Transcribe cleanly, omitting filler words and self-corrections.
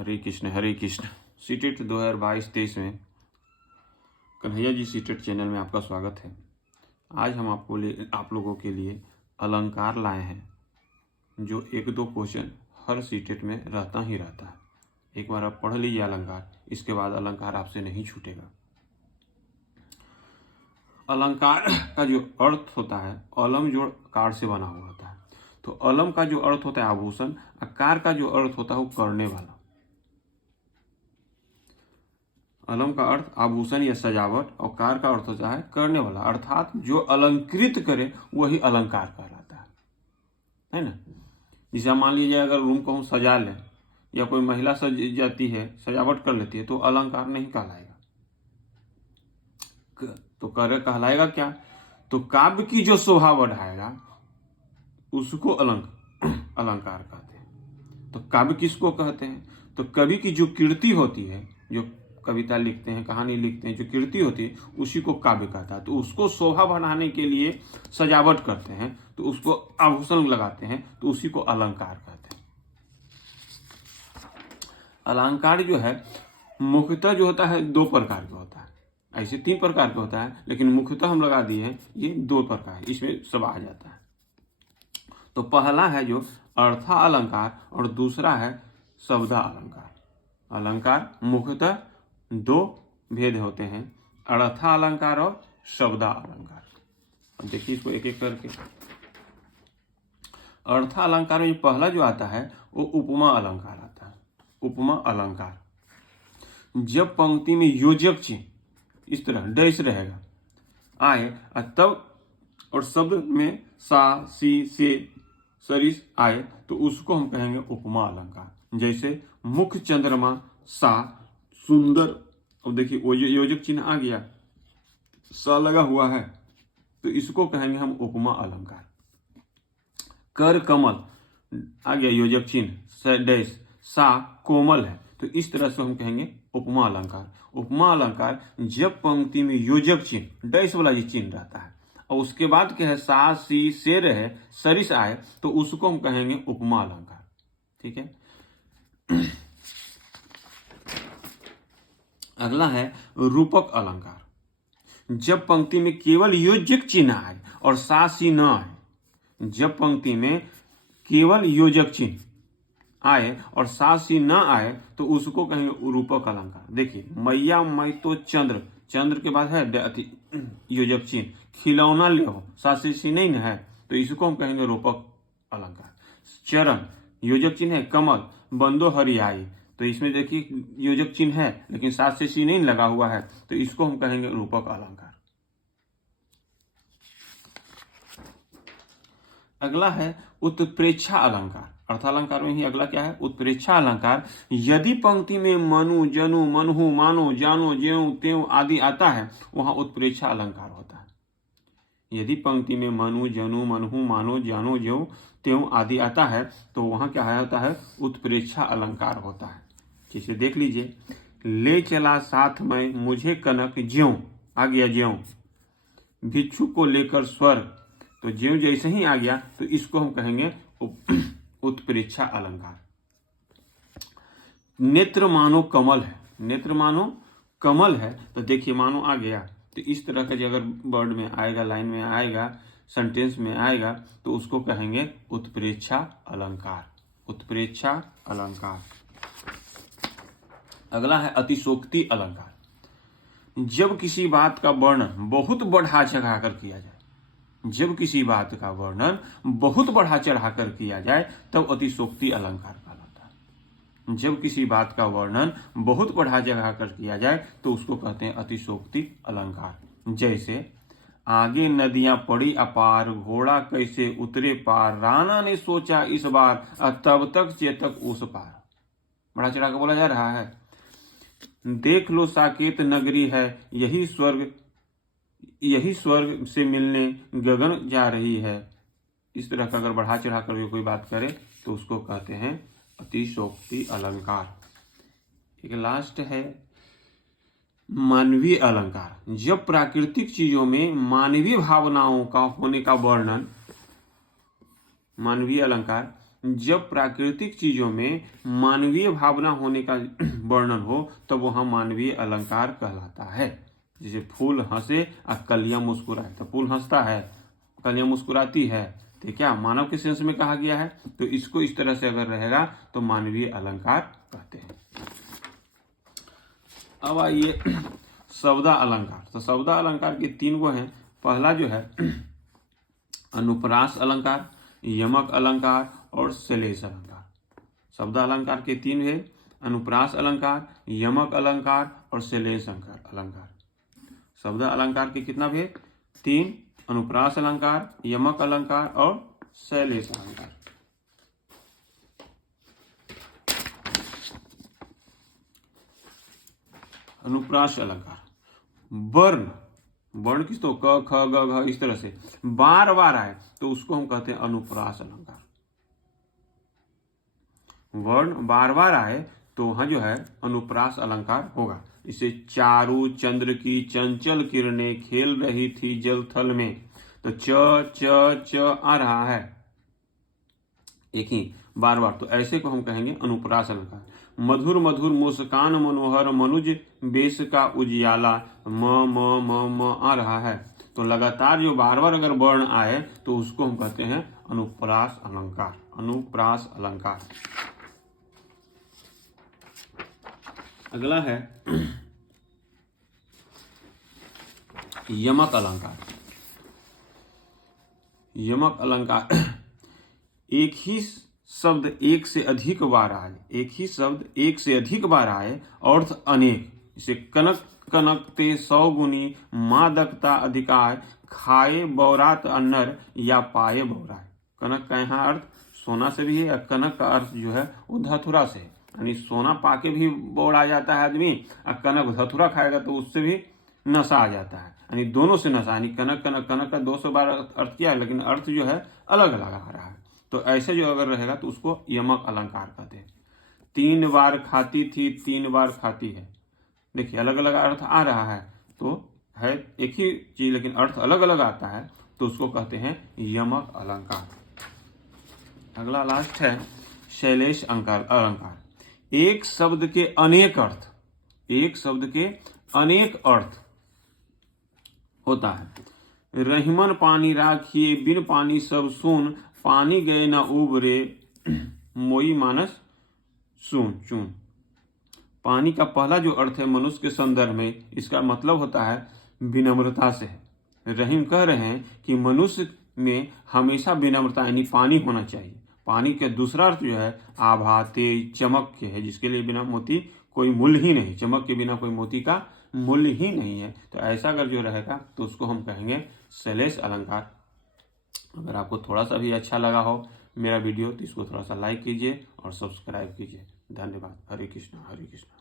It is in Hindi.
हरे कृष्ण। सीटेट 2022-23 में कन्हैया जी सीटेट चैनल में आपका स्वागत है। आज हम आप लोगों के लिए अलंकार लाए हैं, जो एक दो क्वेश्चन हर सीटेट में रहता ही रहता है। एक बार आप पढ़ लीजिए अलंकार, इसके बाद अलंकार आपसे नहीं छूटेगा। अलंकार का जो अर्थ होता है, अलम जोड़ कार से बना हुआ होता है। तो अलम का जो अर्थ होता है आभूषण, कार का जो अर्थ होता है वो करने वाला। अलम का अर्थ आभूषण या सजावट और कार का अर्थ होता है करने वाला, अर्थात जो अलंकृत करे वही अलंकार कहलाता है ना। जैसे मान लीजिए अगर रूम को हम सजा लें या कोई महिला सज जाती है, सजावट कर लेती है, तो अलंकार नहीं कहलाएगा। तो कहलाएगा क्या? तो काव्य की जो शोभा बढ़ाएगा उसको अलंकार कहते हैं। तो काव्य किसको कहते हैं? तो कवि की जो कीर्ति होती है, जो कविता लिखते हैं, कहानी लिखते हैं, जो कीर्ति होती है उसी को काव्य कहता है। तो उसको शोभा बढ़ाने के लिए सजावट करते हैं, तो उसको आभूषण लगाते हैं, तो उसी को अलंकार कहते हैं। अलंकार जो है मुख्यतः जो होता है दो प्रकार का होता है। ऐसे तीन प्रकार का होता है, लेकिन मुख्यतः हम लगा दिए हैं ये दो प्रकार, इसमें सब आ जाता है। तो पहला है जो अर्था अलंकार और दूसरा है शब्दा अलंकार। अलंकार मुख्यतः दो भेद होते हैं, अर्था अलंकार और शब्दा अलंकार। अब देखिए इसको एक एक करके। अर्था अलंकार में पहला जो आता है वो उपमा अलंकार आता है। उपमा अलंकार जब पंक्ति में योजक चिन्ह इस तरह डैश रहेगा आए तब और शब्द में सा सी से सरिस आए, तो उसको हम कहेंगे उपमा अलंकार। जैसे मुख चंद्रमा सा सुंदर, अब देखिए वो योजक चिन्ह आ गया, सा लगा हुआ है, तो इसको कहेंगे हम उपमा अलंकार। कर कमल आ गया योजक चिन्ह डैश, सा कोमल है, तो इस तरह से हम कहेंगे उपमा अलंकार। उपमा अलंकार जब पंक्ति में योजक चिन्ह डैश वाला जी चिन्ह रहता है और उसके बाद क्या है सा सी से रहे सरिस आए, तो उसको हम कहेंगे उपमा अलंकार। ठीक है। अगला है रूपक अलंकार। जब पंक्ति में केवल योजक चिन्ह आए और सा सी न आए, जब पंक्ति में केवल योजक चिन्ह आए और सा सी न आए, तो उसको कहेंगे रूपक अलंकार। देखिए मैया मैं तो चंद्र, चंद्र के बाद है योजक चिन्ह, खिलौना ले हो, सा सी नहीं है, तो इसको हम कहेंगे रूपक अलंकार। चरण योजक चिन्ह है, कमल बंदो हरियाई, तो इसमें देखिए योजक चिन्ह है लेकिन सा सी नहीं लगा हुआ है, तो इसको हम कहेंगे रूपक अलंकार। अगला है उत्प्रेक्षा अलंकार। अर्थालंकार में ही अगला क्या है? उत्प्रेक्षा अलंकार। यदि पंक्ति में मनु जनु मनहु मानो जानो ज्यों त्यों आदि आता है, वहां उत्प्रेक्षा अलंकार होता है। यदि पंक्ति में मनु जनु मनहु मानो जानो ज्यों त्यों आदि आता है, तो वहां क्या होता है? उत्प्रेक्षा अलंकार होता है। जैसे देख लीजिए, ले चला साथ में मुझे कनक ज्यों, आ गया ज्यों, भिक्षु को लेकर स्वर्ग, तो ज्यों जैसे ही आ गया, तो इसको हम कहेंगे उत्प्रेक्षा अलंकार। नेत्र मानो कमल है, नेत्र मानो कमल है, तो देखिए मानो आ गया, तो इस तरह का अगर वर्ड में आएगा, लाइन में आएगा, सेंटेंस में आएगा, तो उसको कहेंगे उत्प्रेक्षा अलंकार। उत्प्रेक्षा अलंकार। अगला है अतिशोक्ति अलंकार। जब किसी बात का वर्णन बहुत बढ़ा चढ़ाकर किया जाए, जब किसी बात का वर्णन बहुत बढ़ा चढ़ाकर किया जाए, तब अतिशोक्ति अलंकार कहलाता है। जब किसी बात का वर्णन बहुत बढ़ा चढ़ाकर किया जाए, तो उसको कहते हैं अतिशोक्ति अलंकार। जैसे आगे नदियां पड़ी अपार, घोड़ा कैसे उतरे पार, राणा ने सोचा इस बार, तब तक चेतक उस पार। बढ़ा चढ़ा कर बोला जा रहा है। देख लो साकेत नगरी है, यही स्वर्ग से मिलने गगन जा रही है। इस तरह का अगर बढ़ा चढ़ा कर कोई बात करे, तो उसको कहते हैं अतिशोक्ति अलंकार। एक लास्ट है मानवीय अलंकार। जब प्राकृतिक चीजों में मानवीय भावनाओं का होने का वर्णन, मानवीय अलंकार, जब प्राकृतिक चीजों में मानवीय भावना होने का वर्णन हो तो वह मानवीय अलंकार कहलाता है। जैसे फूल हंसे और कलियां मुस्कुराए, तो फूल हंसता है, कलियां मुस्कुराती है, तो क्या मानव के सेंस में कहा गया है। तो इसको इस तरह से अगर रहेगा तो मानवीय अलंकार कहते हैं। अब आइए शब्दा अलंकार। तो शब्दा अलंकार के 3 गो हैं। पहला जो है अनुप्रास अलंकार, यमक अलंकार और शैलेश अलंकार। शब्दा अलंकार के 3 है, अनुप्रास अलंकार, यमक अलंकार और शैलेश अलंकार। शब्दा अलंकार के कितना भेद? 3, अनुप्रास अलंकार, यमक अलंकार और शैलेश अलंकार। अनुप्रास अलंकार, वर्ण वर्ण किस तो क ख ग घ इस तरह से बार बार आए तो उसको हम कहते हैं अनुप्रास अलंकार। वर्ण बार बार आए तो वहां जो है अनुप्रास अलंकार होगा। इसे चारू चंद्र की चंचल किरणें खेल रही थी जल थल में, तो च आ रहा है एक ही बार बार, तो ऐसे को हम कहेंगे अनुप्रास अलंकार। मधुर मधुर मुस्कान मनोहर मनुज बेस का उजियाला, म आ रहा है, तो लगातार जो बार बार अगर वर्ण आए तो उसको हम कहते हैं अनुप्रास अलंकार। अनुप्रास अलंकार। अगला है यमक अलंकार। यमक अलंकार एक ही शब्द एक से अधिक बार आए, एक ही शब्द एक से अधिक बार आए, अर्थ अनेक। इसे कनक कनकते 100 गुनी, मादकता अधिकार, खाए बौरात अन्नर या पाए बौराए। कनक का यहाँ अर्थ सोना से भी है, और कनक का अर्थ जो है वो धतुरा से है, यानी सोना पाके भी बौड़ा जाता है आदमी, और कनक धतुरा खाएगा तो उससे भी नशा आ जाता है, यानी दोनों से नशा। यानी कनक कनक कनक का 200 बार अर्थ किया है, लेकिन अर्थ जो है अलग अलग आ रहा है। तो ऐसे जो अगर रहेगा तो उसको यमक अलंकार कहते हैं। 3 बार खाती थी 3 बार खाती है, देखिए अलग अलग अर्थ आ रहा है, तो है एक ही चीज लेकिन अर्थ अलग अलग आता है, तो उसको कहते हैं यमक अलंकार। अगला लास्ट है शैलेश अलंकार। एक शब्द के अनेक अर्थ, एक शब्द के अनेक अर्थ होता है। रहीमन पानी राखिए बिन पानी सब सुन, पानी गए न उबरे मोई मानस सुन चून। पानी का पहला जो अर्थ है मनुष्य के संदर्भ में, इसका मतलब होता है विनम्रता से। रहीम कह रहे हैं कि मनुष्य में हमेशा विनम्रता यानी पानी होना चाहिए। पानी के दूसरा अर्थ जो है आभा तेज चमक के है, जिसके लिए बिना मोती कोई मूल्य ही नहीं, चमक के बिना कोई मोती का मूल्य ही नहीं है। तो ऐसा अगर जो रहेगा तो उसको हम कहेंगे शैलेश अलंकार। अगर आपको थोड़ा सा भी अच्छा लगा हो मेरा वीडियो तो इसको थोड़ा सा लाइक कीजिए और सब्सक्राइब कीजिए। धन्यवाद। हरे कृष्णा हरे कृष्णा।